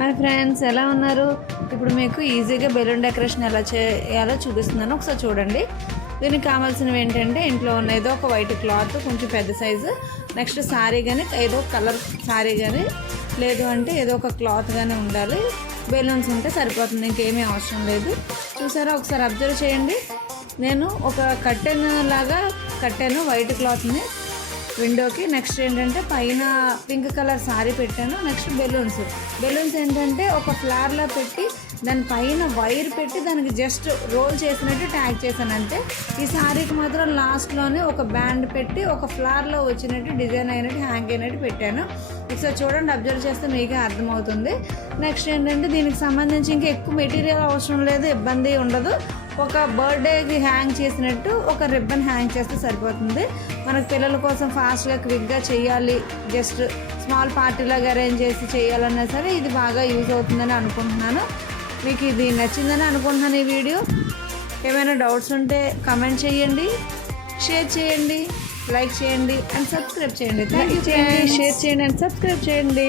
Hi friends, ఎలా ఉన్నారు? ఇప్పుడు మీకు ఈజీగా బెలూన్ డెకరేషన్ ఎలా చేయాలో చూపిస్తున్నాను, ఒకసారి చూడండి. దీనికి కావాల్సినవి ఏంటంటే, ఇంట్లో ఉన్న ఏదో ఒక వైట్ క్లాత్, కొంచెం పెద్ద సైజు, నెక్స్ట్ శారీ కానీ ఏదో కలర్ శారీ కానీ, లేదు అంటే ఏదో ఒక క్లాత్ కానీ ఉండాలి. బెలూన్స్ ఉంటే సరిపోతుంది, ఇంకేమీ అవసరం లేదు. చూసారా, ఒకసారి అబ్జర్వ్ చేయండి. నేను ఒక కట్టెన్ లాగా కట్టాను వైట్ క్లాత్ని విండోకి. నెక్స్ట్ ఏంటంటే పైన పింక్ కలర్ శారీ పెట్టాను. నెక్స్ట్ బెలూన్స్ ఏంటంటే ఒక ఫ్లవర్లో పెట్టి దాని పైన వైర్ పెట్టి దానికి జస్ట్ రోల్ చేసినట్టు ట్యాగ్ చేశాను అంతే. ఈ శారీకి మాత్రం లాస్ట్లోనే ఒక బ్యాండ్ పెట్టి ఒక ఫ్లవర్లో వచ్చినట్టు డిజైన్ అయినట్టు హ్యాంగ్ అయినట్టు పెట్టాను. ఒకసారి చూడండి, అబ్జర్వ్ చేస్తే మీకే అర్థమవుతుంది. నెక్స్ట్ ఏంటంటే దీనికి సంబంధించి ఇంకా ఎక్కువ మెటీరియల్ అవసరం లేదు, ఇబ్బంది ఉండదు. ఒక బర్త్డేకి హ్యాంగ్ చేసినట్టు ఒక రిబ్బన్ హ్యాంగ్ చేస్తే సరిపోతుంది. మనకు పిల్లల కోసం ఫాస్ట్గా క్విక్గా చేయాలి, జస్ట్ స్మాల్ పార్టీలాగా అరేంజ్ చేసి చేయాలన్నా సరే ఇది బాగా యూజ్ అవుతుందని అనుకుంటున్నాను. మీకు ఇది నచ్చిందని అనుకుంటున్నాను. ఈ వీడియో ఏమైనా డౌట్స్ ఉంటే కామెంట్ చేయండి, షేర్ చేయండి, లైక్ చేయండి అండ్ సబ్స్క్రైబ్ చేయండి. Thank you. షేర్ చేయండి అండ్ సబ్స్క్రైబ్ చేయండి.